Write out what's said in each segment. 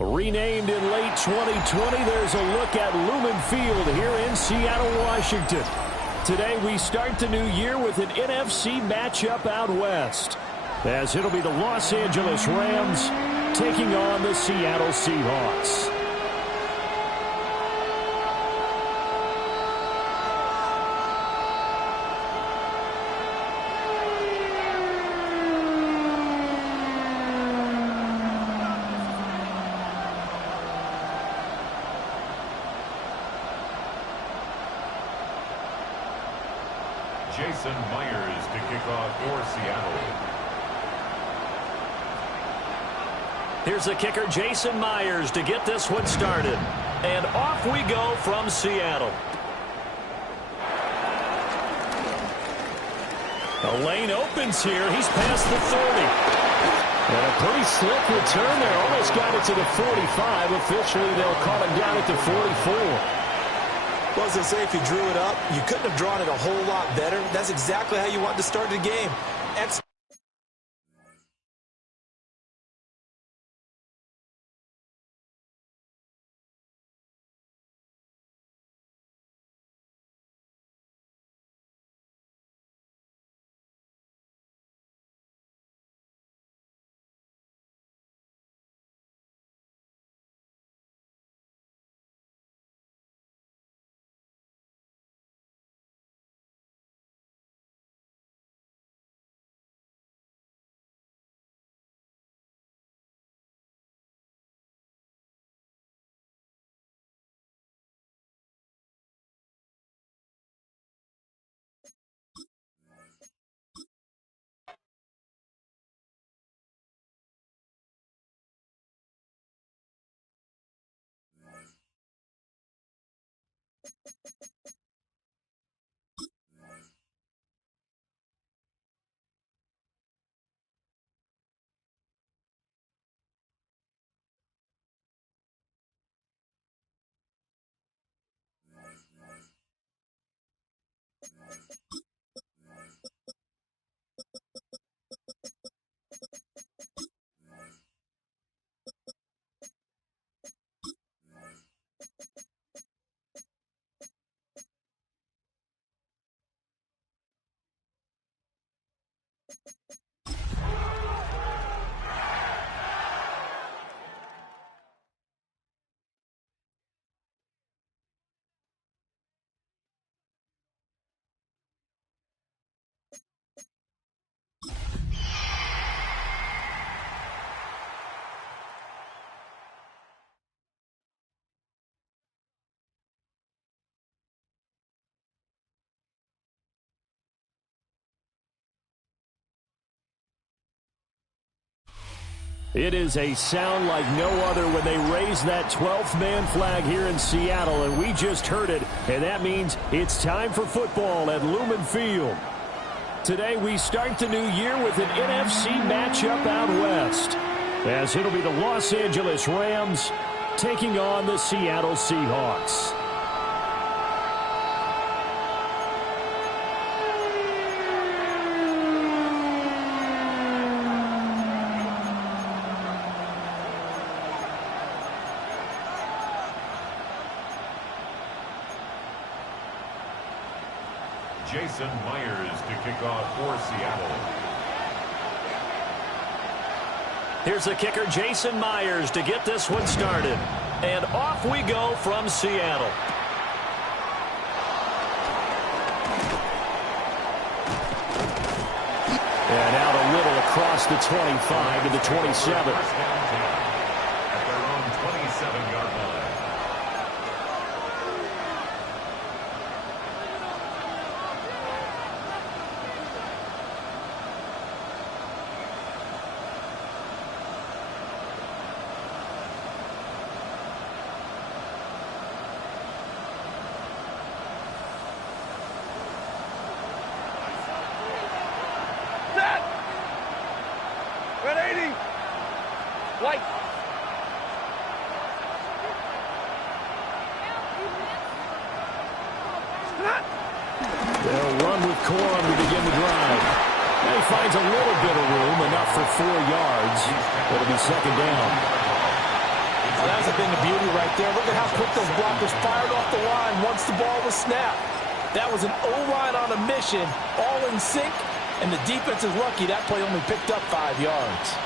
Renamed in late 2020, there's a look at Lumen Field here in Seattle, Washington. Today we start the new year with an NFC matchup out west, as it'll be the Los Angeles Rams taking on the Seattle Seahawks. Jason Myers to kick off for Seattle. Here's the kicker, Jason Myers, to get this one started. And off we go from Seattle. The lane opens here. He's past the 30. And a pretty slick return there. Almost got it to the 45. Officially, they'll call him down at the 44. Well, as they say, if you drew it up, you couldn't have drawn it a whole lot better. That's exactly how you want to start the game. It is a sound like no other when they raise that 12th man flag here in Seattle, and we just heard it, and that means it's time for football at Lumen Field. Today we start the new year with an NFC matchup out west, as it'll be the Los Angeles Rams taking on the Seattle Seahawks. Jason Myers to kick off for Seattle. Here's the kicker, Jason Myers, to get this one started. And off we go from Seattle. And out a little across the 25 to the 27. At their own 27-yard line. finds a little bit of room, enough for 4 yards. It'll be second down. Well, that's a thing of beauty right there. Look at how quick those blockers fired off the line once the ball was snapped. That was an O-line on a mission, all in sync, and the defense is lucky that play only picked up 5 yards.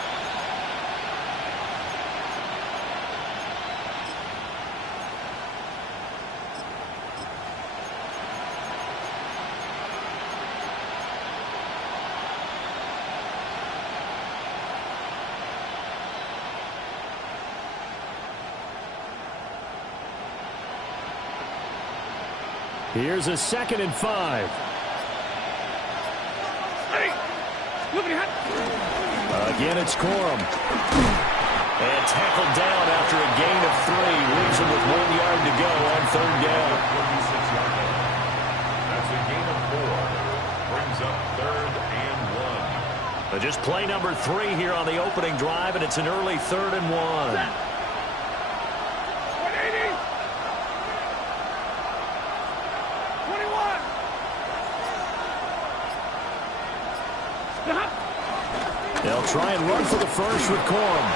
Here's a 2nd and 5. Again, it's Corum. And tackled down after a gain of 3. Leaves him with 1 yard to go on 3rd down. 46-yard line. That's a gain of 4. Brings up 3rd and 1. Just play number 3 here on the opening drive, and it's an early 3rd and 1. They'll try and run for the first with Corum.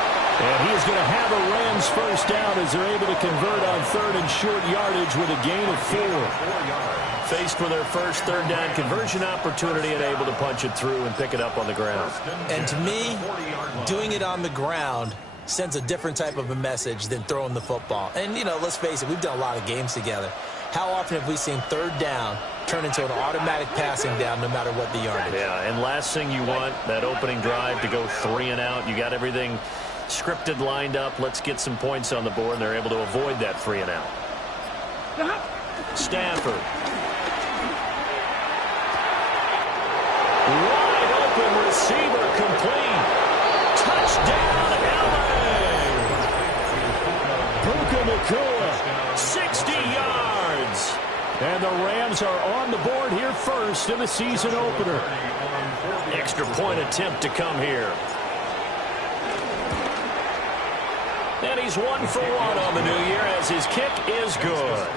And he is going to have a Rams first down as they're able to convert on 3rd and short yardage with a gain of 4. Faced with their first 3rd down conversion opportunity and able to punch it through and pick it up on the ground. And to me, doing it on the ground sends a different type of a message than throwing the football. And, you know, let's face it, we've done a lot of games together. How often have we seen 3rd down turn into an automatic passing down no matter what the yardage? Yeah, and last thing you want, that opening drive to go 3 and out. You got everything scripted, lined up. Let's get some points on the board, and they're able to avoid that 3 and out. Stafford. Wide open receiver complete. Touchdown, LA! Puka Nacua, 60 yards. And the Rams are on the board here first in the season opener. Extra point attempt to come here. And he's 1 for 1 on the new year as his kick is good.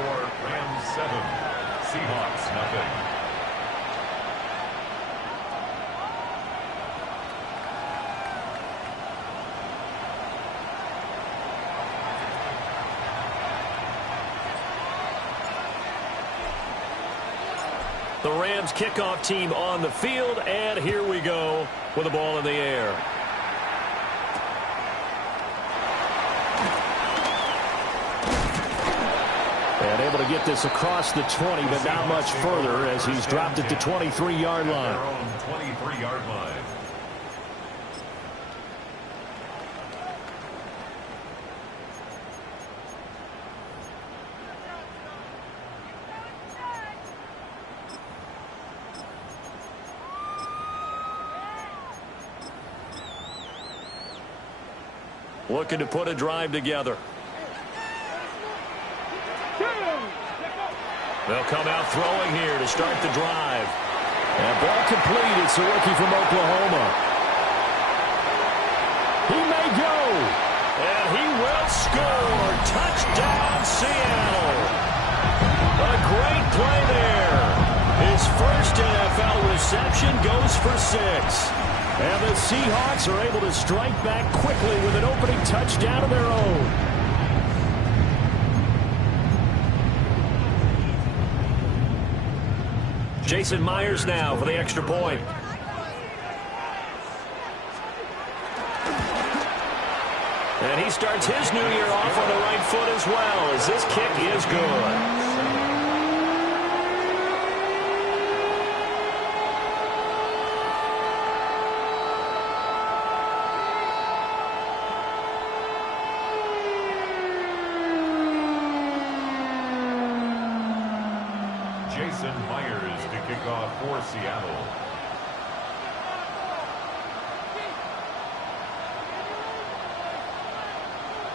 Rams 7, Seahawks nothing. The Rams kickoff team on the field, and here we go with the ball in the air. And able to get this across the 20, but not much further as he's dropped it to 23-yard line. Their own 23-yard line. Looking to put a drive together. They'll come out throwing here to start the drive. And ball complete. It's a rookie from Oklahoma. He may go. And he will score. Touchdown, Seattle. A great play there. His first NFL reception goes for 6. And the Seahawks are able to strike back quickly with an opening touchdown of their own. Jason Myers now for the extra point. And he starts his new year off on the right foot as well, as this kick is good. Jason Myers to kick off for Seattle.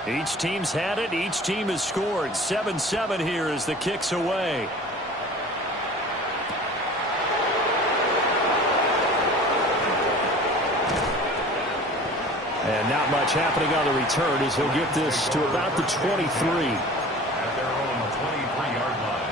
Each team's had it. Each team has scored. 7-7 here as the kick's away. And not much happening on the return as he'll get this to about the 23. At their own 23-yard line.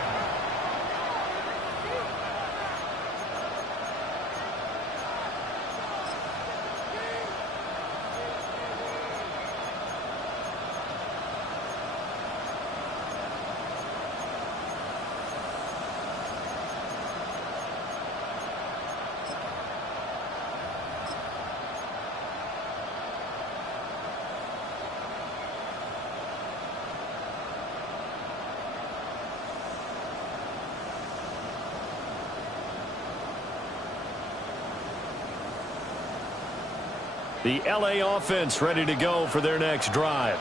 The LA offense ready to go for their next drive.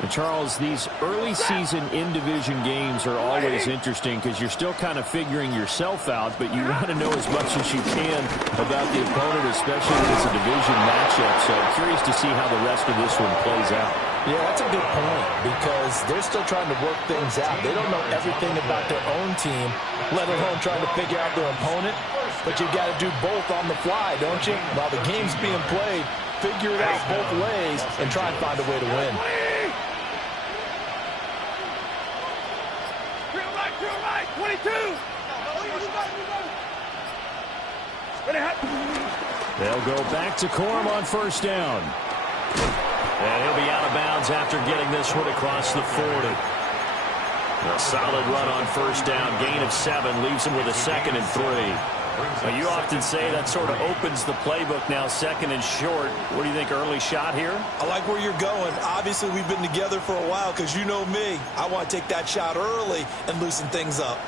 And Charles, these early season in-division games are always interesting because you're still kind of figuring yourself out, but you want to know as much as you can about the opponent, especially when it's a division matchup. So I'm curious to see how the rest of this one plays out. Yeah, that's a good point because they're still trying to work things out. They don't know everything about their own team, let alone trying to figure out their opponent. But you've got to do both on the fly, don't you? While the game's being played, figure it out both ways and try and find a way to win. They'll go back to Corum on first down. And he'll be out of bounds after getting this one across the 40. A solid run on first down. Gain of 7 leaves him with a 2nd and 3. Well, you often say that sort of opens the playbook now, 2nd and short. What do you think, early shot here? I like where you're going. Obviously, we've been together for a while because you know me. I want to take that shot early and loosen things up.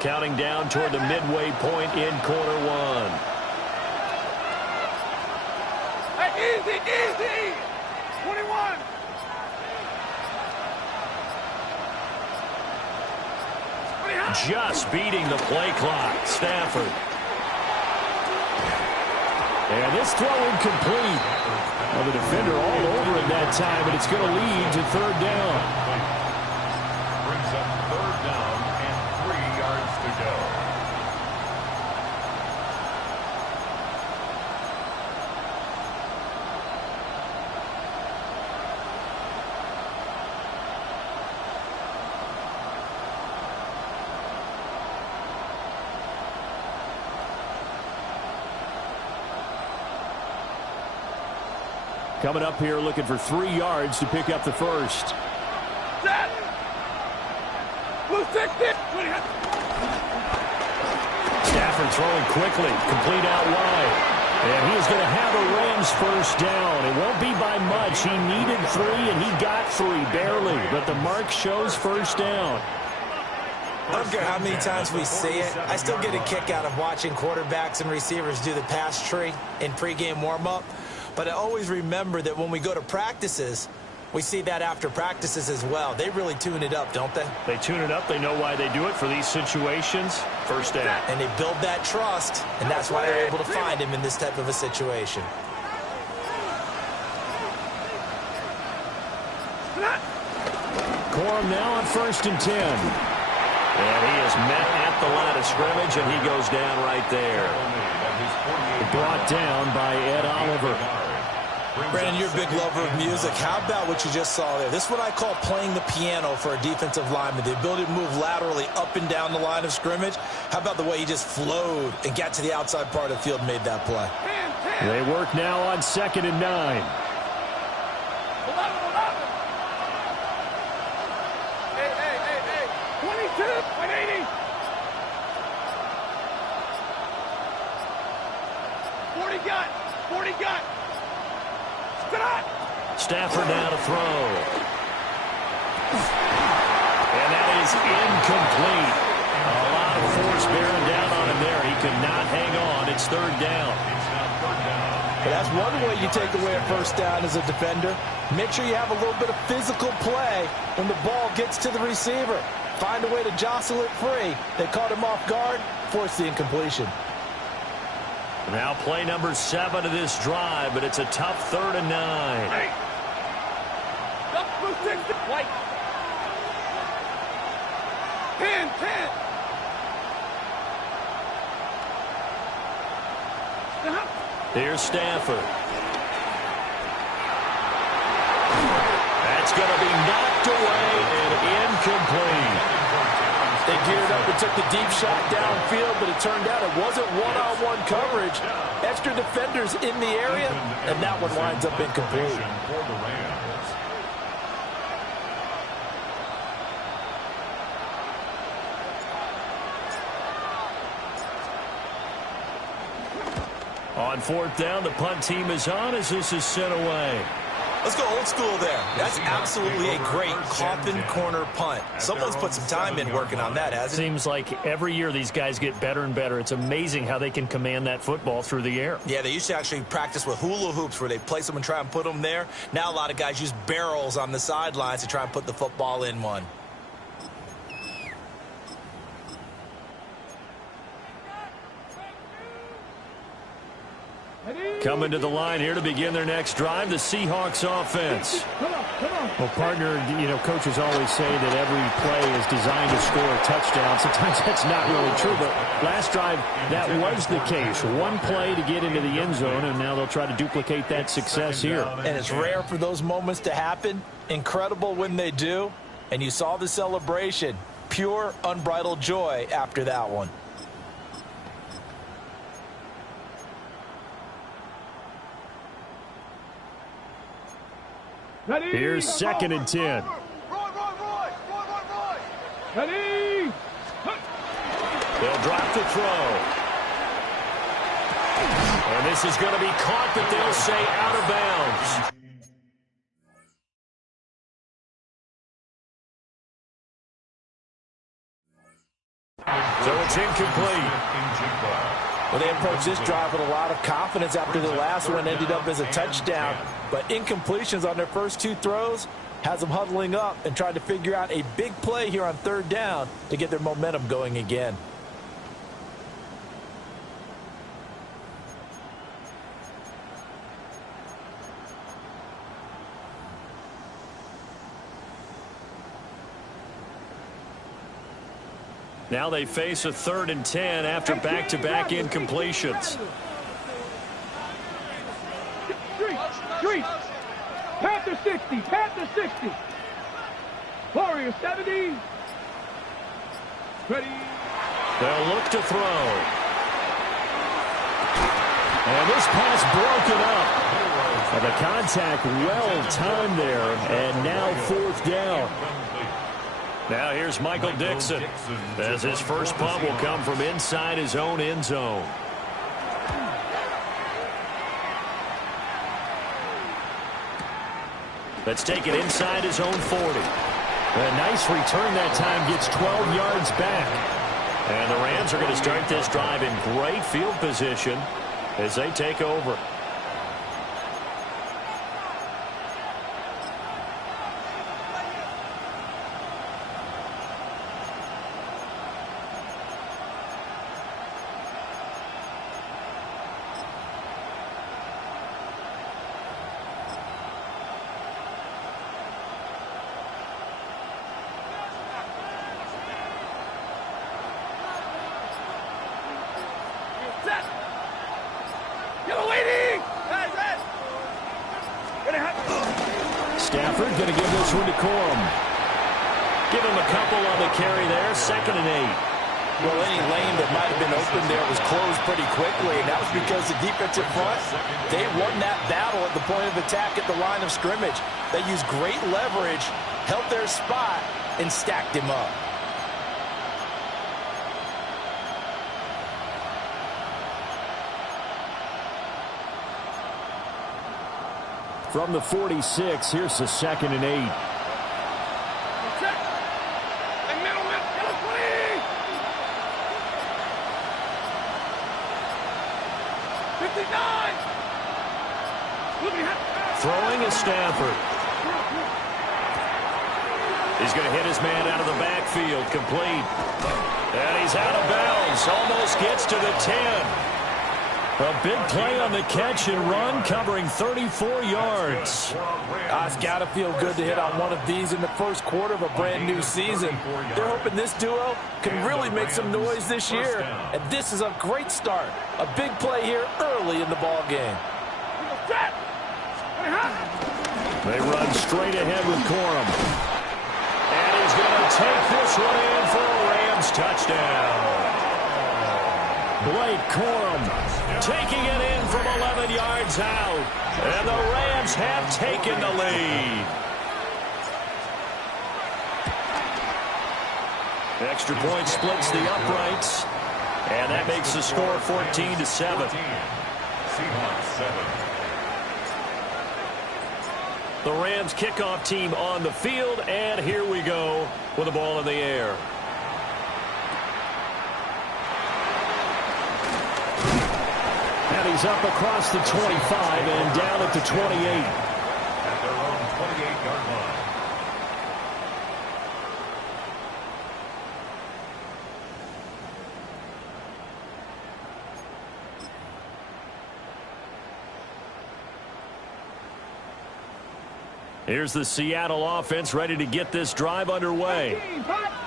Counting down toward the midway point in quarter 1. Hey, easy! 21! Just beating the play clock. Stafford. And this throw incomplete. Well, the defender all over it that time, but it's going to lead to 3rd down. Brings up 3rd down and 3 yards to go. Coming up here looking for 3 yards to pick up the first. Set! Blue 60! Stafford throwing quickly, complete out wide. And he is going to have a Rams first down. It won't be by much. He needed 3, and he got 3, barely. But the mark shows first down. I don't care how many times we see it. I still get a kick out of watching quarterbacks and receivers do the pass tree in pregame warm-up. But I always remember that when we go to practices, we see that after practices as well. They really tune it up, don't they? They tune it up. They know why they do it for these situations. First down. And they build that trust, and that's why they're able to find him in this type of a situation. Corum now on 1st and 10. And he is met at the line of scrimmage, and he goes down right there. Brought down by Ed Oliver. Brandon, you're a big lover of music. How about what you just saw there? This is what I call playing the piano for a defensive lineman. The ability to move laterally up and down the line of scrimmage. How about the way he just flowed and got to the outside part of the field and made that play? They work now on 2nd and 9. Hey. 22! 180! 40 got! Stafford now to throw. And that is incomplete. A lot of force bearing down on him there. He could not hang on. It's 3rd down. But that's one way you take away a first down as a defender. Make sure you have a little bit of physical play when the ball gets to the receiver. Find a way to jostle it free. They caught him off guard, forced the incompletion. Now play number 7 of this drive, but it's a tough 3rd and 9. Hey. White. 10. Here's Stafford. That's going to be knocked away and incomplete. They geared up and took the deep shot downfield, but it turned out it wasn't one-on-one coverage. Extra defenders in the area, and that one winds up incomplete. On 4th down, the punt team is on as this is sent away. Let's go old school there. That's absolutely a great coffin corner punt. Someone's put some time in working on that, hasn't it? Seems like every year these guys get better and better. It's amazing how they can command that football through the air. Yeah, they used to actually practice with hula hoops where they place them and try and put them there. Now a lot of guys use barrels on the sidelines to try and put the football in one. Coming to the line here to begin their next drive, the Seahawks offense. Well, partner, coaches always say that every play is designed to score a touchdown. Sometimes that's not really true, but last drive, that was the case. One play to get into the end zone, and now they'll try to duplicate that success here. And it's rare for those moments to happen. Incredible when they do. And you saw the celebration. Pure, unbridled joy after that one. Here's 2nd and 10. Ready? They'll drop the throw. And this is going to be caught, but they'll say out of bounds. So it's incomplete. Well, they approached this drive with a lot of confidence after the last one ended up as a touchdown. But incompletions on their first 2 throws has them huddling up and trying to figure out a big play here on 3rd down to get their momentum going again. Now they face a 3rd and 10 after back-to-back incompletions. Street. Panther 60. Panther 60. Warrior 70. Ready. They'll look to throw. And this pass broken up. And the contact well-timed there. And now 4th down. Now here's Michael Dixon, as his first punt will come from inside his own end zone. Let's take it inside his own 40. A nice return that time, gets 12 yards back. And the Rams are going to start this drive in great field position as they take over. Stafford going to give this one to Corum. Give him a couple on the carry there. 2nd and 8. Well, any lane that might have been open there was closed pretty quickly, and that was because the defensive front, they won that battle at the point of attack at the line of scrimmage. They used great leverage, held their spot, and stacked him up. From the 46, here's the 2nd and 8. Throwing is Stafford. He's going to hit his man out of the backfield, complete. And he's out of bounds, almost gets to the 10. A big play on the catch and run, covering 34 yards. It's got to feel good to hit on one of these in the first quarter of a brand new season. They're hoping this duo can really make some noise this year. And this is a great start. A big play here early in the ball game. They run straight ahead with Corum. And he's going to take this one in for a Rams touchdown. Blake Corum taking it in from 11 yards out. And the Rams have taken the lead. Extra point splits the uprights. And that makes the score 14-7. Seahawks 7. The Rams kickoff team on the field, and here we go with the ball in the air. And he's up across the 25 and down at the 28. At their own 28-yard line. Here's the Seattle offense ready to get this drive underway.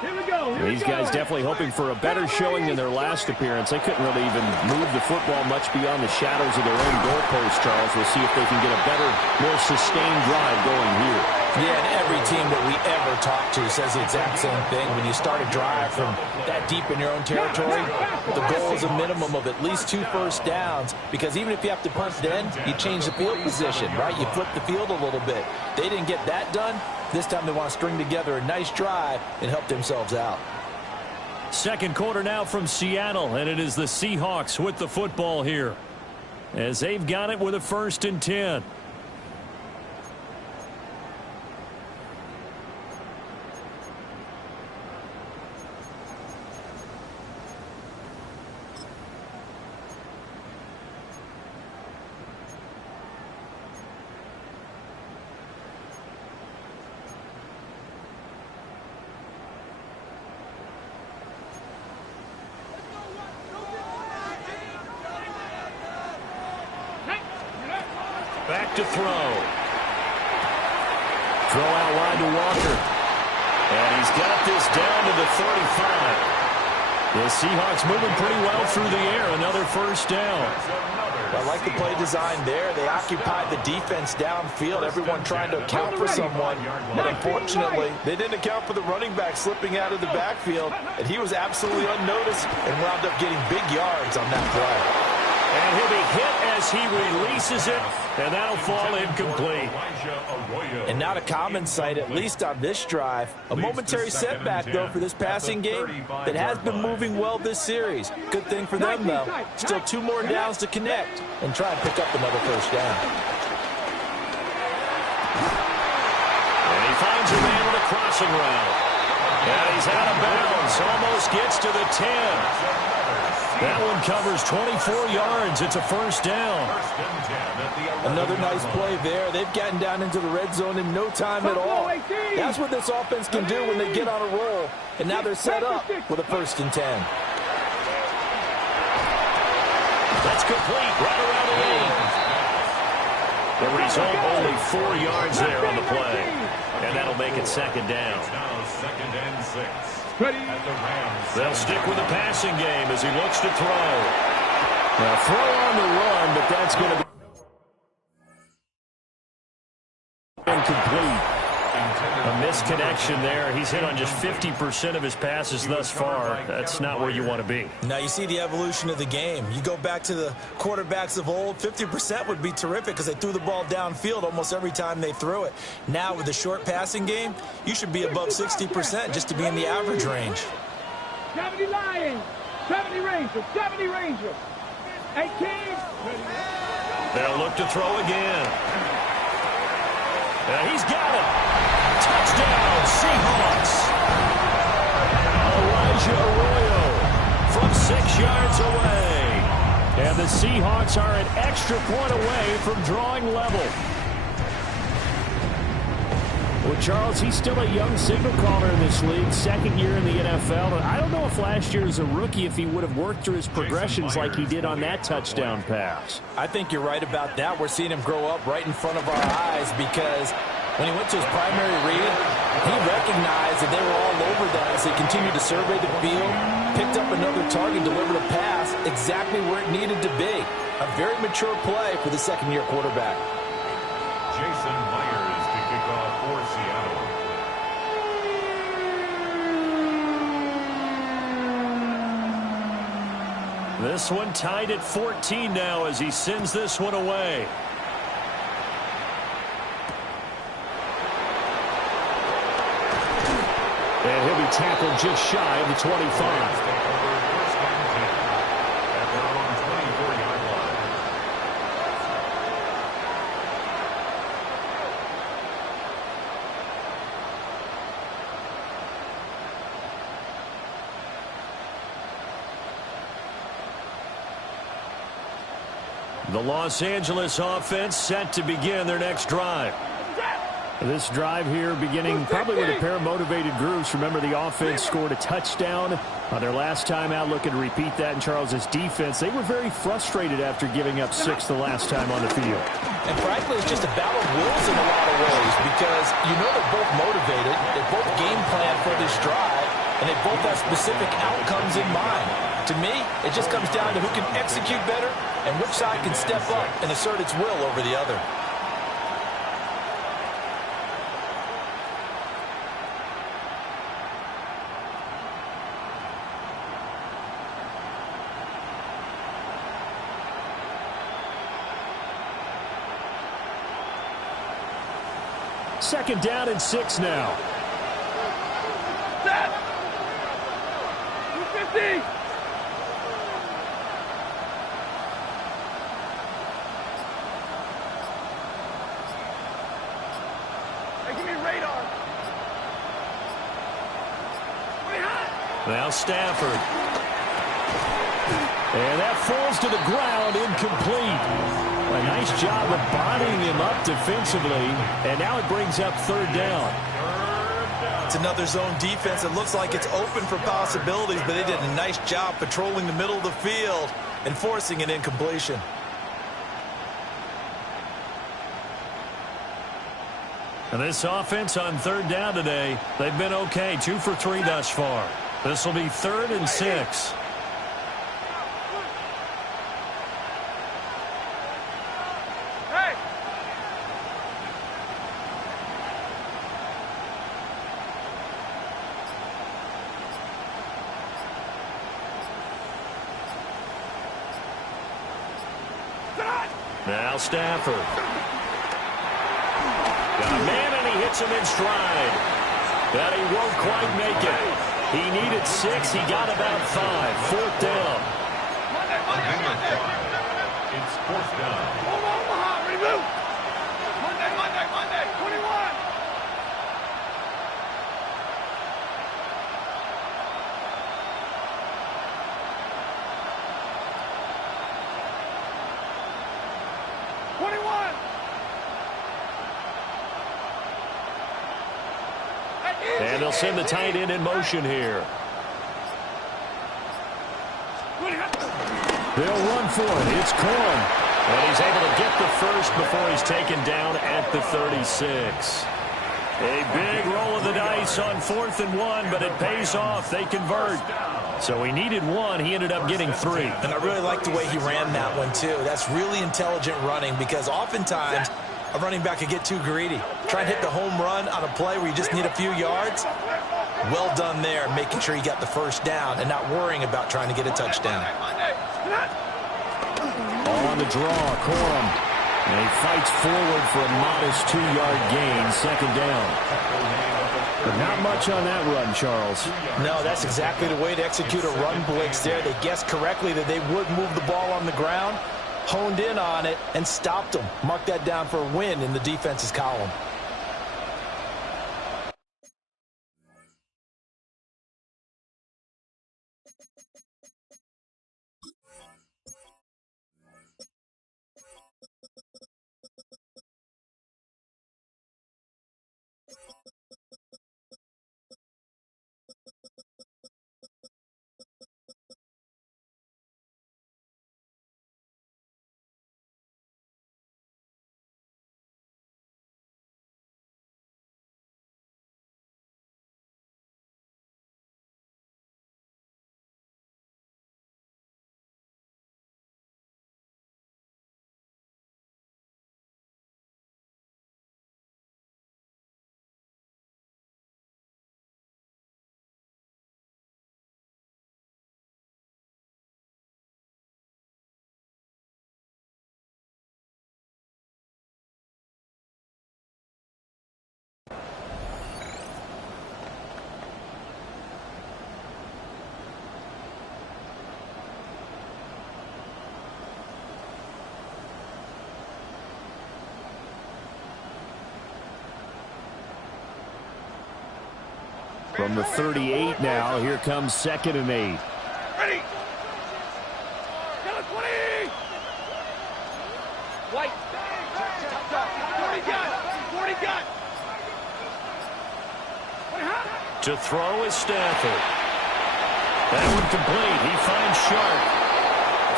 Here we go. These guys definitely hoping for a better showing than their last appearance. They couldn't really even move the football much beyond the shadows of their own goalpost, Charles. We'll see if they can get a better, more sustained drive going here. Yeah, and every team that we ever talk to says the exact same thing. When you start a drive from that deep in your own territory, the goal is a minimum of at least 2 first downs, because even if you have to punt then, you change the field position, right? You flip the field a little bit. They didn't get that done. This time they want to string together a nice drive and help themselves out. Second quarter now from Seattle, and it is the Seahawks with the football here, as they've got it with a 1st and 10. Back to throw. Throw out wide to Walker. And he's got this down to the 35. The Seahawks moving pretty well through the air. Another 1st down. I like the play design there. They occupied the defense downfield, everyone trying to account for someone. But unfortunately, they didn't account for the running back slipping out of the backfield, and he was absolutely unnoticed and wound up getting big yards on that play. And he'll be hit as he releases it, and that'll fall incomplete. And not a common sight, at least on this drive. A momentary setback, though, for this passing game that has been moving well this series. Good thing for them, though. Still 2 more downs to connect and try and pick up another 1st down. And he finds a man with a crossing route. And he's out of bounds. Almost gets to the 10. That one covers 24 yards. It's a 1st down. Another nice play there. They've gotten down into the red zone in no time at all. That's what this offense can do when they get on a roll. And now they're set up with a 1st and 10. That's complete right around the 8. The result, only 4 yards there on the play. And that'll make it 2nd down. Now 2nd and 6. They'll stick with the passing game as he looks to throw. Now throw on the run, but that's going to be incomplete. A misconnection there. He's hit on just 50% of his passes thus far. That's not where you want to be. Now you see the evolution of the game. You go back to the quarterbacks of old, 50% would be terrific because they threw the ball downfield almost every time they threw it. Now with the short passing game, you should be above 60% just to be in the average range. 70 Lions, 70 Rangers, 70 Rangers. 18. They'll look to throw again. And he's got it. Touchdown, Seahawks. Elijah Arroyo from 6 yards away. And the Seahawks are an extra point away from drawing level. Well, Charles, he's still a young signal caller in this league, 2nd year in the NFL. And I don't know if last year as a rookie if he would have worked through his progressions like he did on that touchdown pass. I think you're right about that. We're seeing him grow up right in front of our eyes because when he went to his primary read, he recognized that they were all over that as he continued to survey the field, picked up another target, delivered a pass exactly where it needed to be. A very mature play for the 2nd-year quarterback. Jason Myers to kick off for Seattle. This one tied at 14 now as he sends this one away. And he'll be tackled just shy of the 25. The Los Angeles offense set to begin their next drive. This drive here beginning probably with a pair of motivated groups. Remember, the offense scored a touchdown on their last time out, looking to repeat that in Charles' defense. They were very frustrated after giving up 6 the last time on the field. And frankly, it's just a battle of wills in a lot of ways because you know they're both motivated, they both game plan for this drive, and they both have specific outcomes in mind. To me, it just comes down to who can execute better and which side can step up and assert its will over the other. Second down and 6 now. Set. 250. Hey, give me radar. Now Stafford. And that falls to the ground, incomplete. A nice job of bodying him up defensively, and now it brings up third down. It's another zone defense. It looks like it's open for possibilities, but they did a nice job patrolling the middle of the field and forcing an incompletion. And this offense on third down today, they've been okay. 2 for 3 thus far. This will be 3rd and 6. Now Stafford. Got a man, and he hits him in stride. But he won't quite make it. He needed 6. He got about 5. 4th down. It's 4th down. Monday, 21. And they'll send the tight end in motion here. They'll run for it. It's Cohen. And he's able to get the first before he's taken down at the 36. A big roll of the dice on 4th and 1, but it pays off. They convert. So he needed 1. He ended up getting 3. And I really like the way he ran that one, too. That's really intelligent running because oftentimes a running back could get too greedy. Try and hit the home run on a play where you just need a few yards. Well done there, making sure he got the first down and not worrying about trying to get a touchdown. On the draw, Corum. And he fights forward for a modest 2-yard gain, 2nd down. But not much on that run, Charles. No, that's exactly the way to execute a run blitz there. They guessed correctly that they would move the ball on the ground, honed in on it, and stopped them. Mark that down for a win in the defense's column. From the 38 now, here comes 2nd and 8. Ready. Go 20. White. 40 gun. 40 gun. To throw is Stafford. That one complete. He finds Sharp.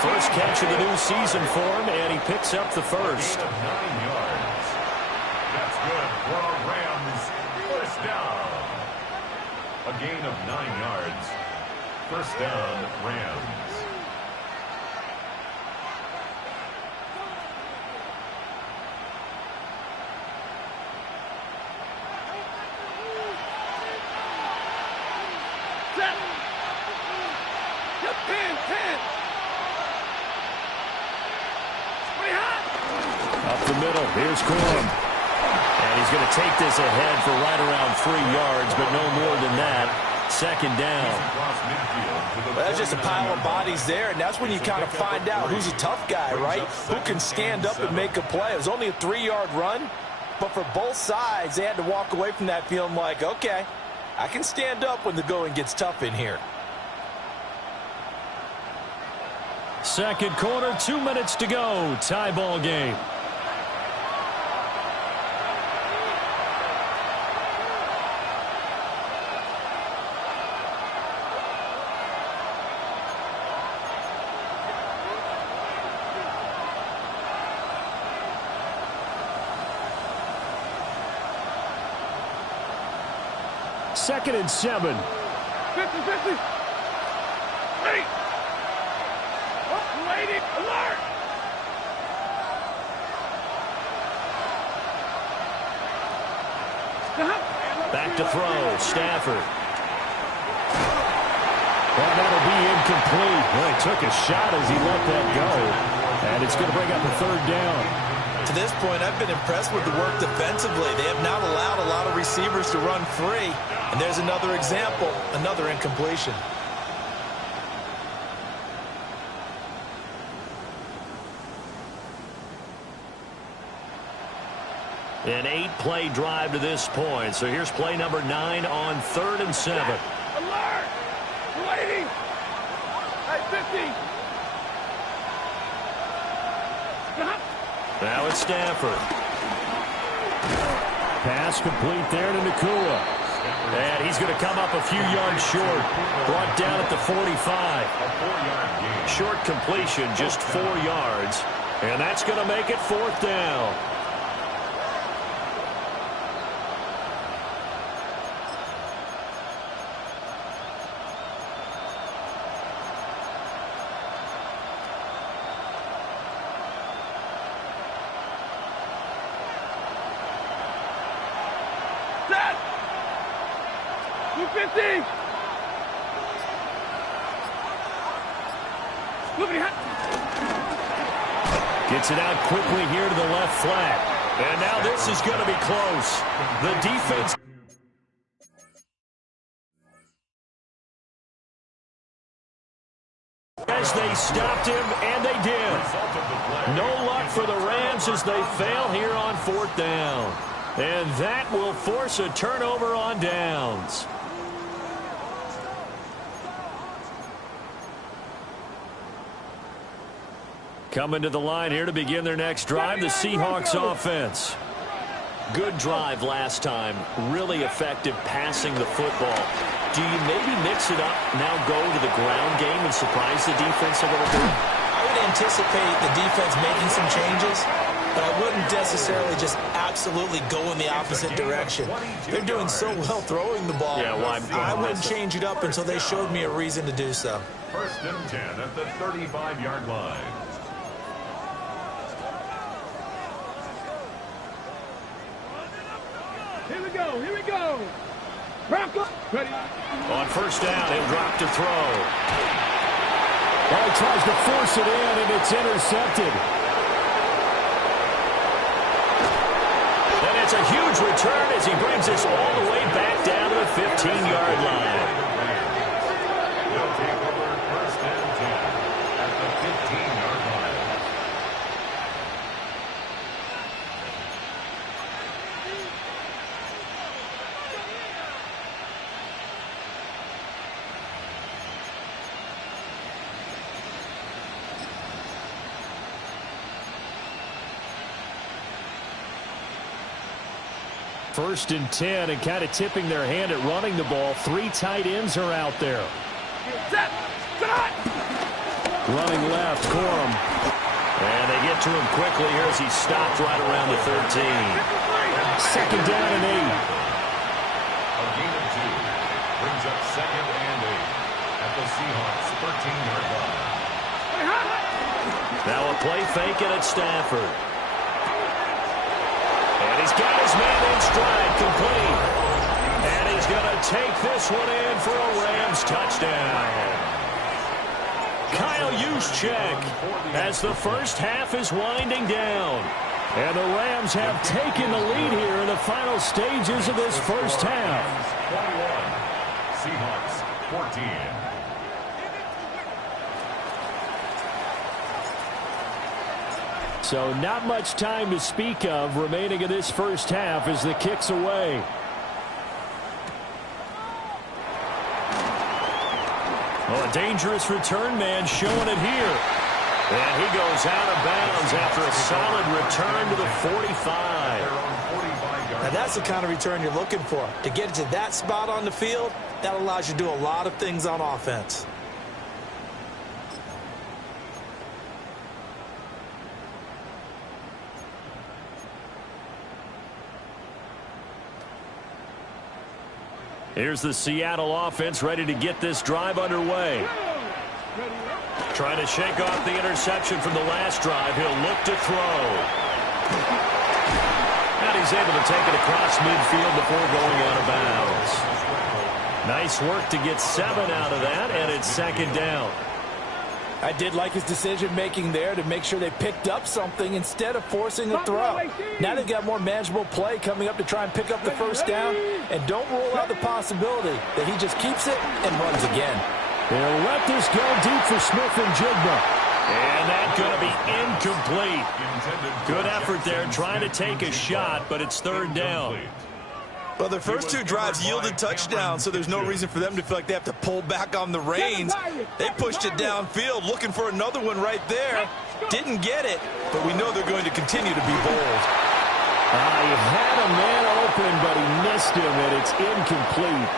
First catch of the new season for him, and he picks up the first. A gain of 9 yards. That's good for a Rams first down. A gain of 9 yards. First down, Rams. Up the middle, here's Corum. And he's going to take this ahead for right around 3 yards, but no more than that. Second down. Well, that's just a pile of bodies there, and that's when you kind of find out who's a tough guy, right? Who can stand up and make a play. It was only a 3-yard run, but for both sides, they had to walk away from that feeling like, okay, I can stand up when the going gets tough in here. Second quarter, 2 minutes to go. Tie ball game. Second and 7. 50-50. Ready. Waiting. Alert. Back to throw. Stafford. Well, that'll be incomplete. Well, he took a shot as he let that go. And it's going to bring up a third down. To this point, I've been impressed with the work defensively. They have not allowed a lot of receivers to run free. And there's another example, another incompletion. An 8-play drive to this point. So here's play number 9 on 3rd and 7. Alert. Waiting. Hey, 50. Now it's Stafford. Pass complete there to Nakua. And he's going to come up a few yards short. Brought down at the 45. Short completion, just 4 yards. And that's going to make it 4th down. Set. 250. Gets it out quickly here to the left flat. And now this is going to be close. The defense... as they stopped him, and they did. No luck for the Rams as they fail here on 4th down. And that will force a turnover on downs. Coming to the line here to begin their next drive, the Seahawks offense. Good drive last time. Really effective passing the football. Do you maybe mix it up, now go to the ground game and surprise the defense a little bit? I would anticipate the defense making some changes, but I wouldn't necessarily just absolutely go in the opposite direction. They're doing so well throwing the ball. Yeah, well, I wouldn't change it up until they showed me a reason to do so. 1st and 10 at the 35-yard line. Here we go. Here we go. Bronco. Ready. On 1st down, he'll drop to throw. Well, he tries to force it in, and it's intercepted. And it's a huge return as he brings us all the way back down to the 15-yard line. They'll take over 1st and 10 at the 15-yard line. 1st and 10 and kind of tipping their hand at running the ball. 3 tight ends are out there. Running left, Corum. And they get to him quickly here as he stopped right around the 13. 2nd down and 8. A gain of 2 brings up 2nd and 8 at the Seahawks 13-yard line. Now a play fake at Stafford. And he's got his man in stride, complete. And he's going to take this one in for a Rams touchdown. Kyle Juszczyk as the first half is winding down. And the Rams have taken the lead here in the final stages of this first half. 21, Seahawks 14. So not much time to speak of remaining in this first half as the kick's away. Oh, a dangerous return man showing it here. And he goes out of bounds after a solid return to the 45. Now that's the kind of return you're looking for. To get to that spot on the field, that allows you to do a lot of things on offense. Here's the Seattle offense ready to get this drive underway. Trying to shake off the interception from the last drive. He'll look to throw. And he's able to take it across midfield before going out of bounds. Nice work to get 7 out of that, and it's 2nd down. I did like his decision-making there to make sure they picked up something instead of forcing a throw. Now they've got more manageable play coming up to try and pick up the first down, and don't rule out the possibility that he just keeps it and runs again. They'll let this go deep for Smith and Jigba. And that's going to be incomplete. Good effort there trying to take a shot, but it's 3rd down. Well, their first 2 drives yielded touchdowns, so there's no reason for them to feel like they have to pull back on the reins. They pushed it downfield, looking for another one right there. Didn't get it, but we know they're going to continue to be bold. He had a man open, but he missed him, and it's incomplete.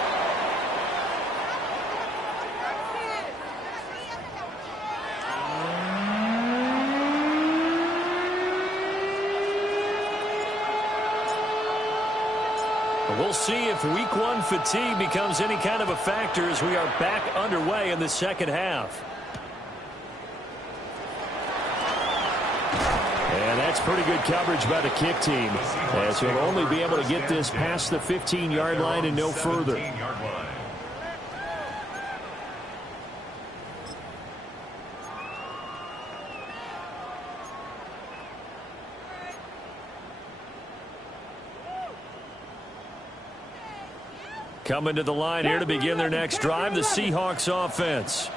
We'll see if week 1 fatigue becomes any kind of a factor as we are back underway in the second half. And that's pretty good coverage by the kick team, as he'll only be able to get this past the 15-yard line and no further. Coming to the line here to begin their next drive, the Seahawks offense.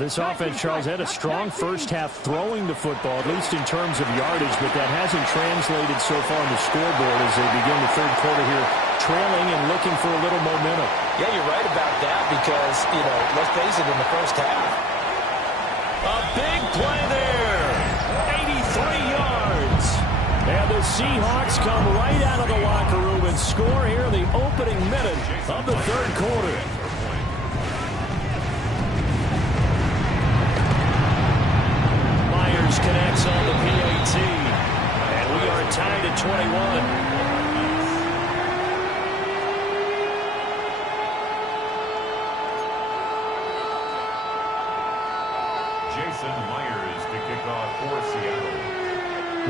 This offense, Charles, had a strong first half throwing the football, at least in terms of yardage, but that hasn't translated so far on the scoreboard as they begin the 3rd quarter here, trailing and looking for a little momentum. Yeah, you're right about that because, let's face it, in the first half. A big play there. 83 yards. And the Seahawks come right out of the locker room and score here in the opening minute of the 3rd quarter. Myers connects on the PAT. And we are tied at 21. Myers to kick off for Seattle.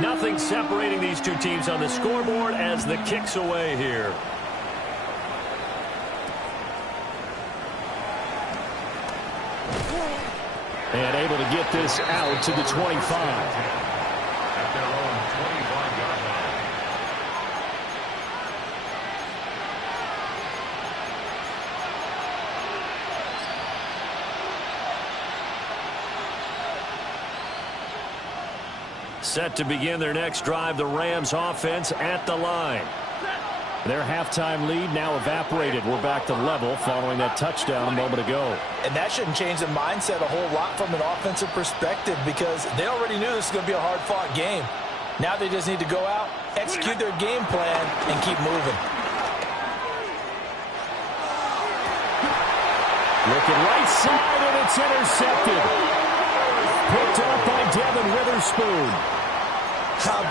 Nothing separating these 2 teams on the scoreboard as the kick's away here. And able to get this out to the 25. At their own 25-yard line. Set to begin their next drive, the Rams offense at the line. Their halftime lead now evaporated. We're back to level following that touchdown a moment ago. And that shouldn't change the mindset a whole lot from an offensive perspective because they already knew this was going to be a hard-fought game. Now they just need to go out, execute their game plan, and keep moving. Looking right side, and it's intercepted. Picked up by Devin Witherspoon.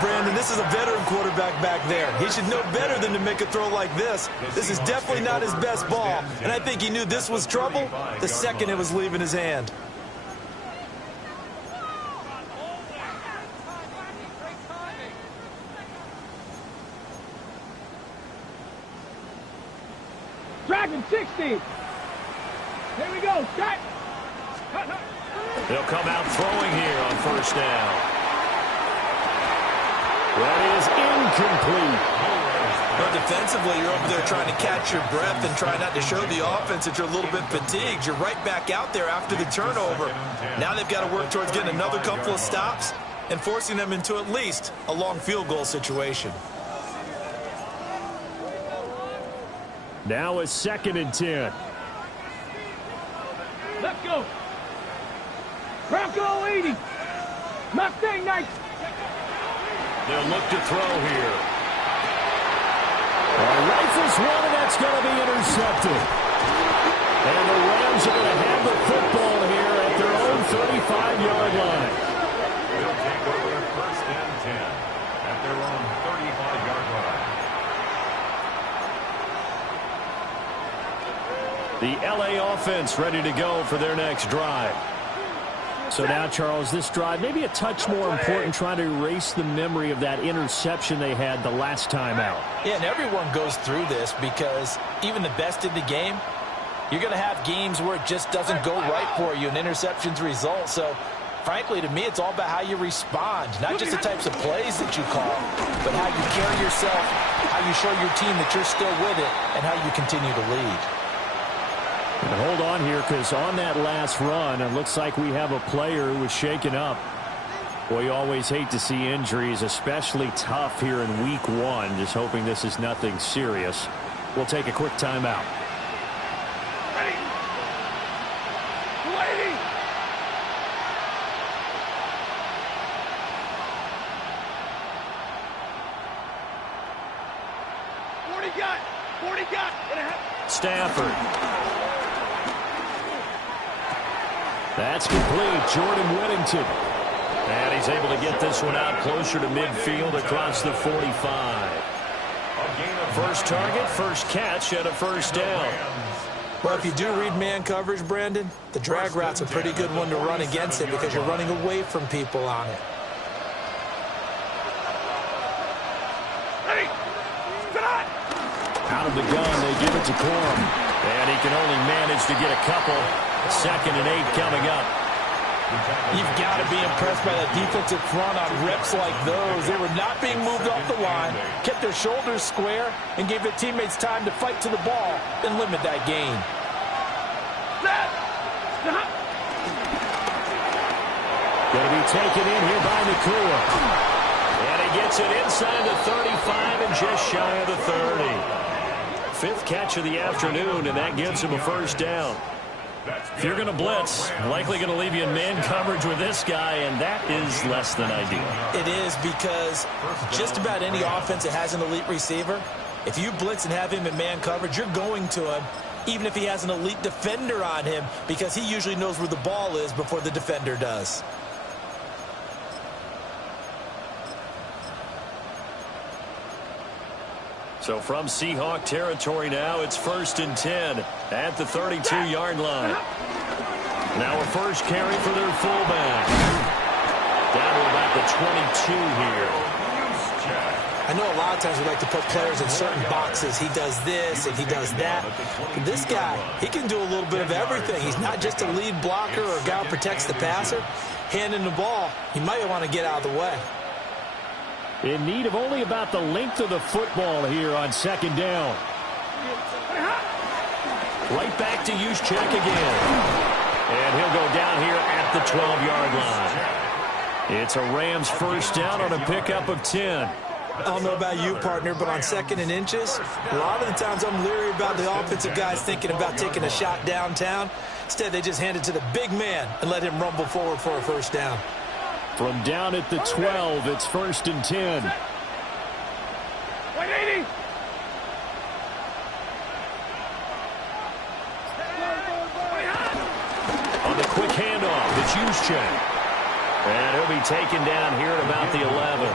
Brandon, this is a veteran quarterback back there. He should know better than to make a throw like this. This is definitely not his best ball, and I think he knew this was trouble the second it was leaving his hand. Dragon 60. Here we go. Start. They'll come out throwing here on first down. That is incomplete. But defensively, you're over there trying to catch your breath and try not to show the offense that you're a little bit fatigued. You're right back out there after the turnover. Now they've got to work towards getting another couple of stops and forcing them into at least a long field goal situation. Now a 2nd and 10. Let's go. Bronco 80. Mustang 90. They'll look to throw here. Rifles one, and that's going to be intercepted. And the Rams are going to have the football here at their own 35-yard line. They'll take over 1st and 10 at their own 35-yard line. The LA offense ready to go for their next drive. So now, Charles, this drive maybe a touch more important, trying to erase the memory of that interception they had the last time out. Yeah, and everyone goes through this because even the best in the game, you're going to have games where it just doesn't go right for you, and interceptions result. So, frankly, to me, it's all about how you respond, not just the types of plays that you call, but how you carry yourself, how you show your team that you're still with it, and how you continue to lead. And hold on here, because on that last run, it looks like we have a player who was shaken up. Boy, you always hate to see injuries, especially tough here in week 1. Just hoping this is nothing serious. We'll take a quick timeout. Ready. 280. Stafford. That's complete. Jordan Whittington. And he's able to get this one out closer to midfield across the 45. First target, first catch, and a first down. Well, if you do read man coverage, Brandon, the drag route's a pretty good one to run against it because you're running away from people on it. Out of the gun, they give it to Corum. And he can only manage to get a couple. 2nd and 8 coming up. You've got to be impressed by that defensive front on reps like those. They were not being moved off the line, kept their shoulders square, and gave their teammates time to fight to the ball and limit that gain. Going to be taken in here by Nakua. And he gets it inside the 35 and just shy of the 30. 5th catch of the afternoon, and that gives him a first down. If you're going to blitz, likely going to leave you in man coverage with this guy, and that is less than ideal. It is, because just about any offense that has an elite receiver, if you blitz and have him in man coverage, you're going to him, even if he has an elite defender on him, because he usually knows where the ball is before the defender does. So from Seahawk territory now, it's 1st and 10 at the 32-yard line. Now a first carry for their fullback. Down to about the 22 here. I know a lot of times we like to put players in certain boxes. He does this and he does that. But this guy, he can do a little bit of everything. He's not just a lead blocker or a guy who protects the passer. Handing the ball, he might want to get out of the way. In need of only about the length of the football here on 2nd down. Right back to Juszczyk again. And he'll go down here at the 12-yard line. It's a Rams first down on a pickup of 10. I don't know about you, partner, but on 2nd and inches, a lot of the times I'm leery about the offensive guys thinking about taking a shot downtown. Instead, they just hand it to the big man and let him rumble forward for a first down. From down at the 12, it's 1st and 10. 180. On the quick handoff, it's Juszczyk. And he'll be taken down here at about the 11.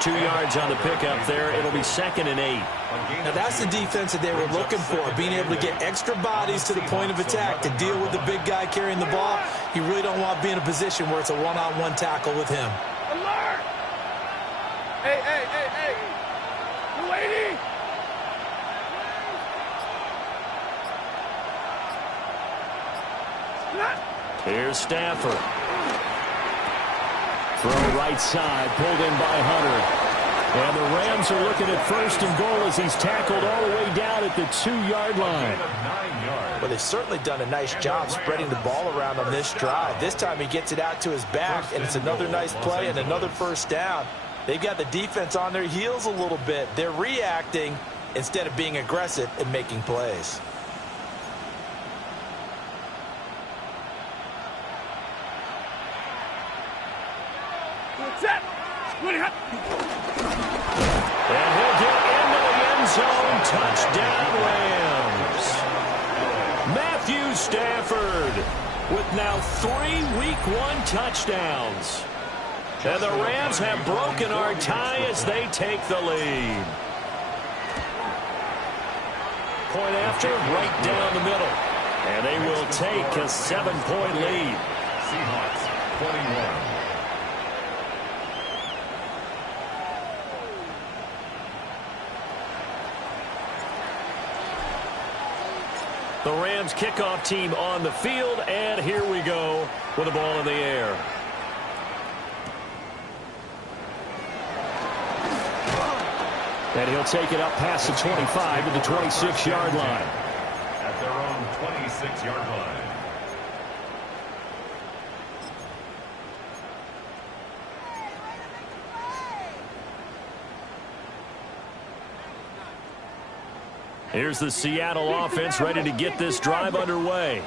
2 yards on the pickup there. It'll be 2nd and 8. Now that's the defense that they were looking for, being able to get extra bodies to the point of attack to deal with the big guy carrying the ball. You really don't want to be in a position where it's a one-on-one tackle with him. Alert! Hey, hey, hey, hey! 280! Here's Stafford. Throw right side, pulled in by Hunter. And the Rams are looking at 1st and goal as he's tackled all the way down at the 2-yard line. Well, they've certainly done a nice job spreading the ball around on this drive. This time he gets it out to his back, and it's another nice play and another 1st down. They've got the defense on their heels a little bit. They're reacting instead of being aggressive and making plays. Set! And he'll get into the end zone. Touchdown, Rams. Matthew Stafford with now 3 Week 1 touchdowns. And the Rams have broken our tie as they take the lead. Point after, right down the middle. And they will take a 7-point lead. Seahawks 21. The Rams kickoff team on the field, and here we go with the ball in the air. And he'll take it up past the 25 to the 26-yard line. At their own 26-yard line. Here's the Seattle offense ready to get this drive underway.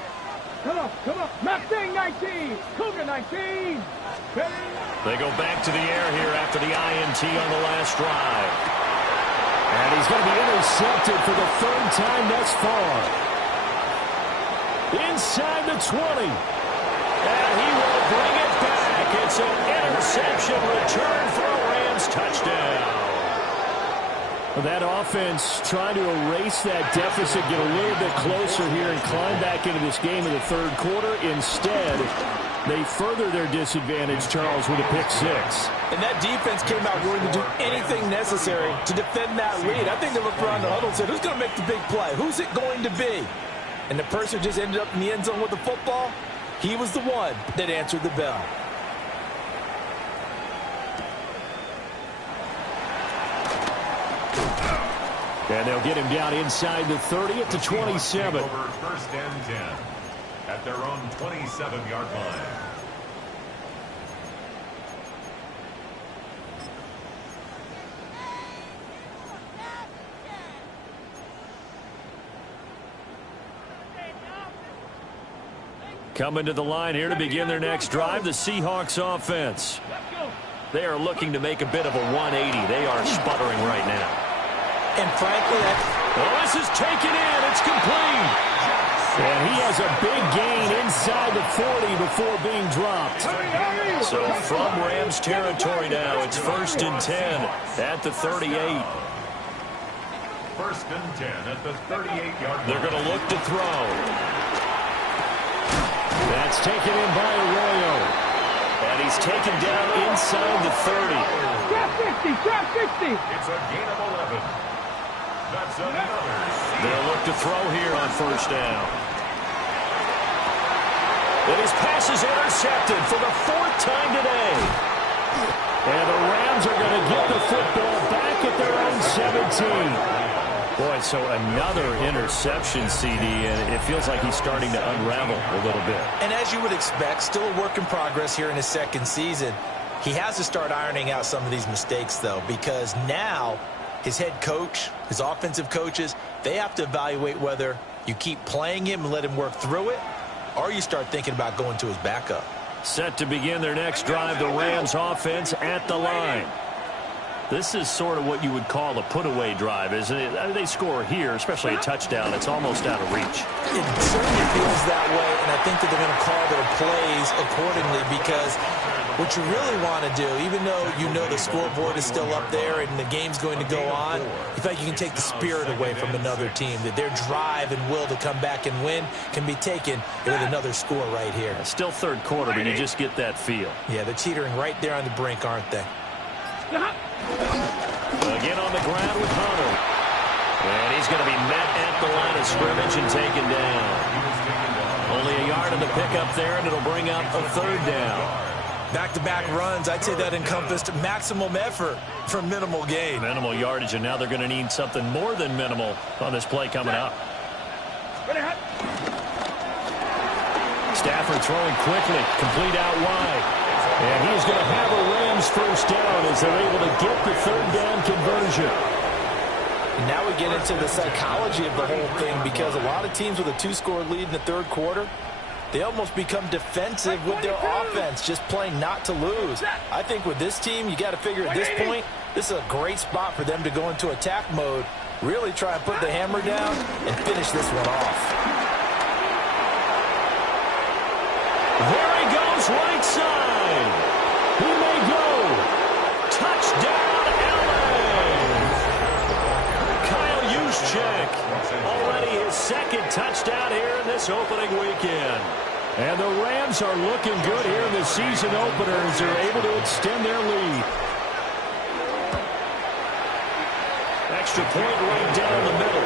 Come on, come on. Mustang 19. Cougar 19. They go back to the air here after the INT on the last drive. And he's going to be intercepted for the 3rd time thus far. Inside the 20. And he will bring it back. It's an interception return for a Rams touchdown. That offense trying to erase that deficit, get a little bit closer here and climb back into this game in the 3rd quarter. Instead, they further their disadvantage, Charles, with a pick 6. And that defense came out willing to do anything necessary to defend that lead. I think they looked around the huddle and said, who's going to make the big play? Who's it going to be? And the person who just ended up in the end zone with the football, he was the one that answered the bell. And they'll get him down inside the 30 at the 27. Over 1st and 10 at their own 27-yard line. Coming to the line here to begin their next drive, the Seahawks offense. They are looking to make a bit of a 180. They are sputtering right now. And frankly, this is taken in. It's complete. And he has a big gain inside the 40 before being dropped. So from Rams territory now, it's 1st and 10 at the 38. 1st and 10 at the 38-yard line. They're going to look to throw. That's taken in by Arroyo. And he's taken down inside the 30. Trap 60, trap 60. It's a gain of 11. That's another. They'll look to throw here on 1st down. And his pass is intercepted for the 4th time today. And the Rams are going to get the football back at their own 17. Boy, so another interception, CD, and it feels like he's starting to unravel a little bit. And as you would expect, still a work in progress here in his 2nd season. He has to start ironing out some of these mistakes, though, because now his head coach, his offensive coaches, they have to evaluate whether you keep playing him and let him work through it, or you start thinking about going to his backup. Set to begin their next drive, the Rams offense at the line. This is sort of what you would call a put-away drive, isn't it? I mean, they score here, especially a touchdown. It's almost out of reach. It certainly feels that way, and I think that they're going to call their plays accordingly because what you really want to do, even though you know the scoreboard is still up there and the game's going to go on, in fact, you can take the spirit away from another team, that their drive and will to come back and win can be taken with another score right here. Still third quarter, but you just get that feel. Yeah, they're teetering right there on the brink, aren't they? Again on the ground with Hunter. And he's going to be met at the line of scrimmage and taken down. Only a yard in the pickup there, and it'll bring up a third down. Back-to-back runs, I'd say that encompassed maximum effort for minimal gain. Minimal yardage, and now they're going to need something more than minimal on this play coming up. Stafford throwing quickly, complete out wide. And he's going to have a Rams first down as they're able to get the third down conversion. Now we get into the psychology of the whole thing because a lot of teams with a two-score lead in the third quarter, they almost become defensive with their offense, just playing not to lose. I think with this team, you got to figure at this point, this is a great spot for them to go into attack mode, really try and put the hammer down and finish this one off. There he goes, right side. He may go. Touchdown, Allen. Kyle Juszczyk, already his second touchdown here in this opening weekend. And the Rams are looking good here in the season opener as they're able to extend their lead. Extra point right down the middle.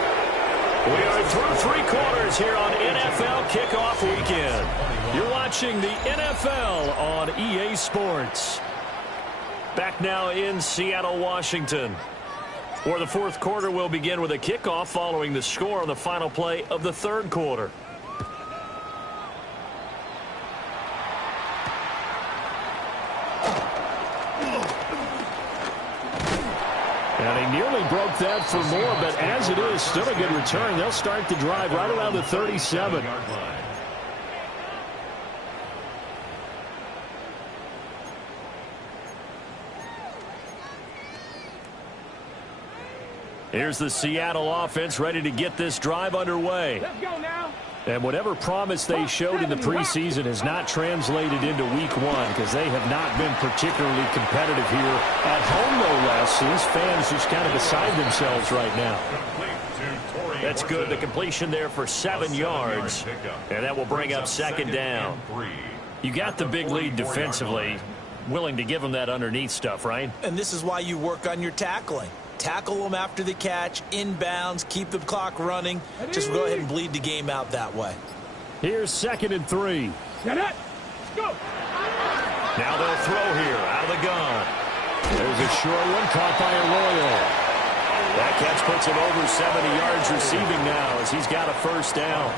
We are through three quarters here on NFL Kickoff Weekend. You're watching the NFL on EA Sports. Back now in Seattle, Washington, where the fourth quarter will begin with a kickoff following the score on the final play of the third quarter. And he nearly broke that for more, but as it is, still a good return. They'll start the drive right around the 37. Here's the Seattle offense ready to get this drive underway. Let's go now. And whatever promise they showed in the preseason has not translated into week one because they have not been particularly competitive here at home, no less. So these fans just kind of beside themselves right now. That's good. The completion there for 7 yards. And that will bring up second down. You got the big lead defensively. Willing to give them that underneath stuff, right? And this is why you work on your tackling. Tackle them after the catch, inbounds, keep the clock running. Just go ahead and bleed the game out that way. Here's 2nd and 3. Set it. Go. Now they'll throw here out of the gun. There's a short one caught by Arroyo. That catch puts him over 70 yards receiving now as he's got a first down.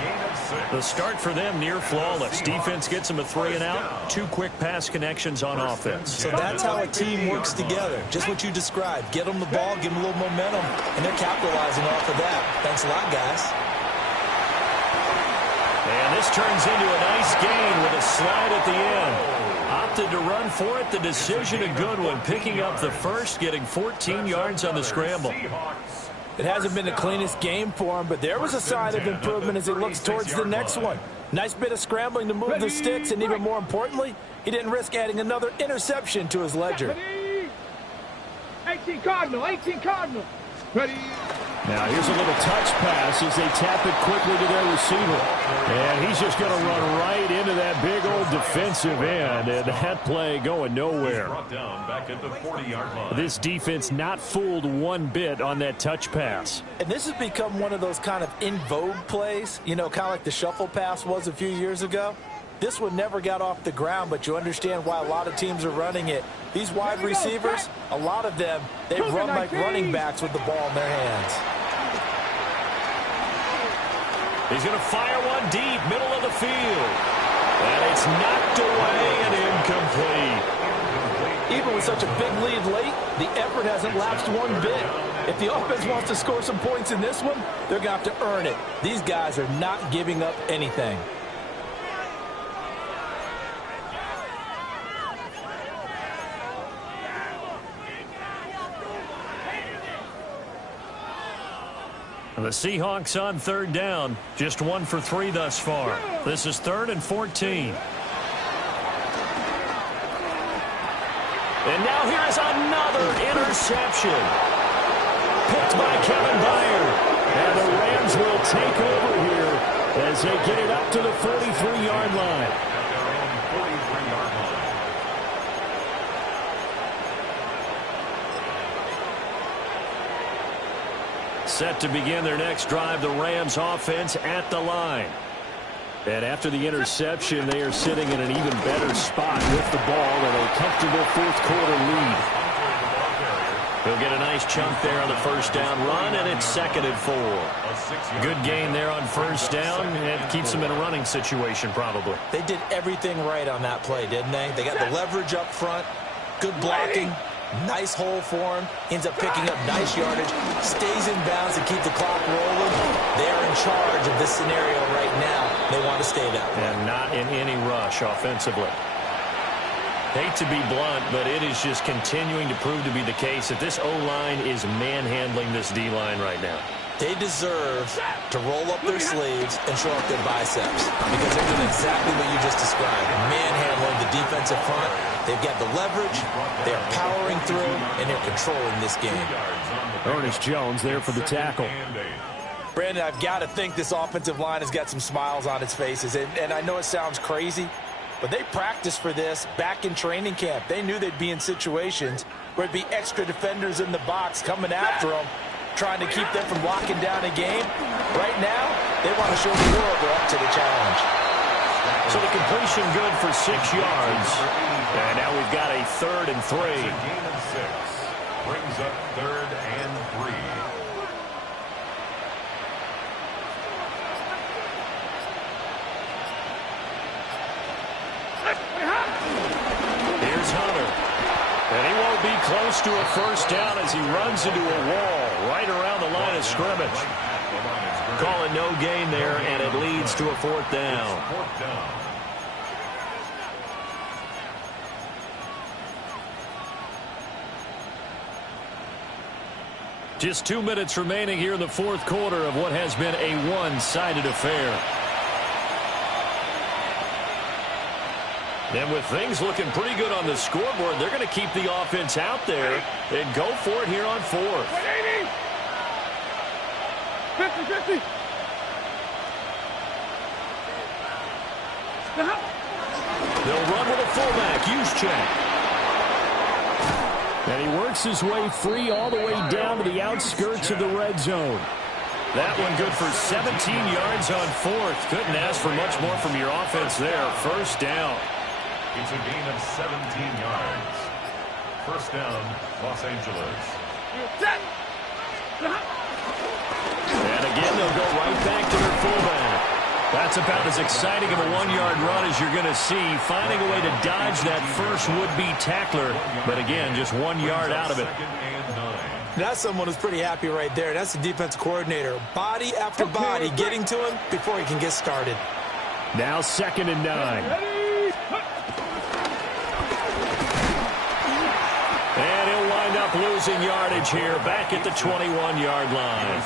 The start for them near flawless. Defense gets them a 3 and out. 2 quick pass connections on offense. So that's how a team works together. Just what you described. Get them the ball, give them a little momentum, and they're capitalizing off of that. Thanks a lot, guys. And this turns into a nice gain with a slide at the end. Opted to run for it. The decision a good one. Picking up the first, getting 14 yards on the scramble. It hasn't been the cleanest game for him, but there was a sign of improvement as he looks towards the next one. Nice bit of scrambling to move the sticks, and even more importantly, he didn't risk adding another interception to his ledger. 18 Cardinal, 18 Cardinal. Ready. Now here's a little touch pass as they tap it quickly to their receiver. And he's just going to run right into that big old defensive end. And that play going nowhere. This defense not fooled one bit on that touch pass. And this has become one of those kind of in vogue plays, you know, kind of like the shuffle pass was a few years ago. This one never got off the ground, but you understand why a lot of teams are running it. These wide receivers, a lot of them, they run like running backs with the ball in their hands. He's going to fire one deep, middle of the field. And it's knocked away and incomplete. Even with such a big lead late, the effort hasn't lapsed one bit. If the offense wants to score some points in this one, they're going to have to earn it. These guys are not giving up anything. The Seahawks on third down, just 1 for 3 thus far. This is 3rd and 14. And now here is another interception. Picked by Kevin Byard. And the Rams will take over here as they get it up to the 43-yard line. Set to begin their next drive, the Rams offense at the line. And after the interception, they are sitting in an even better spot with the ball and a comfortable fourth-quarter lead. He'll get a nice chunk there on the first down run, and it's 2nd and 4. Good gain there on first down. It keeps them in a running situation, probably. They did everything right on that play, didn't they? They got the leverage up front, good blocking, nice hole for him, ends up picking up nice yardage, stays in bounds to keep the clock rolling. They're in charge of this scenario right now. They want to stay that way. And not in any rush offensively. Hate to be blunt, but it is just continuing to prove to be the case that this O-line is manhandling this D-line right now. They deserve to roll up their sleeves and show up their biceps because they're doing exactly what you just described, manhandling the defensive front. They've got the leverage, they're powering through, and they're controlling this game. Ernest Jones there for the tackle. Brandon, I've got to think this offensive line has got some smiles on its faces, and I know it sounds crazy, but they practiced for this back in training camp. They knew they'd be in situations where it'd be extra defenders in the box coming after them, trying to keep them from locking down a game. Right now, they want to show the world they're up to the challenge. So the completion good for 6 yards. And now we've got a 3rd and 3. Gain of 6. Brings up 3rd and 3. Here's Hunter. And he won't be close to a first down as he runs into a wall right around the line of scrimmage. Calling no gain there, and it leads to a 4th down. Just 2 minutes remaining here in the 4th quarter of what has been a one-sided affair. And with things looking pretty good on the scoreboard, they're going to keep the offense out there and go for it here on 4th. 50-50. They'll run with a fullback, use check. And he works his way free all the way down to the outskirts of the red zone. That one good for 17 yards on 4th. Couldn't ask for much more from your offense there. First down. It's a gain of 17 yards. First down, Los Angeles. And again, they'll go right back to their fullback. That's about as exciting of a 1-yard run as you're going to see. Finding a way to dodge that first would-be tackler. But again, just 1 yard out of it. That's someone who's pretty happy right there. That's the defensive coordinator. Body after body getting to him before he can get started. Now 2nd and 9. And he'll wind up losing yardage here back at the 21-yard line.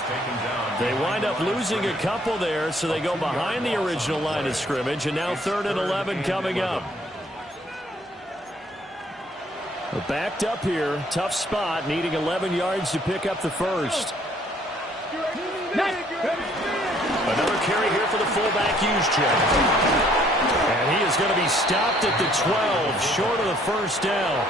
They wind up losing a couple there, so they go behind the original line of scrimmage, and now 3rd and 11 coming up. Backed up here, tough spot, needing 11 yards to pick up the first. Another carry here for the fullback, use check. And he is going to be stopped at the 12, short of the first down.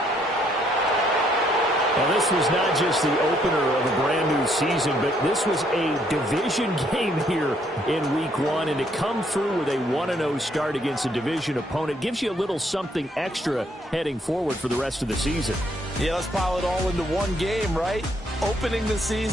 Now, this was not just the opener of a brand-new season, but this was a division game here in Week 1, and to come through with a 1-0 start against a division opponent gives you a little something extra heading forward for the rest of the season. Yeah, let's pile it all into one game, right? Opening the season.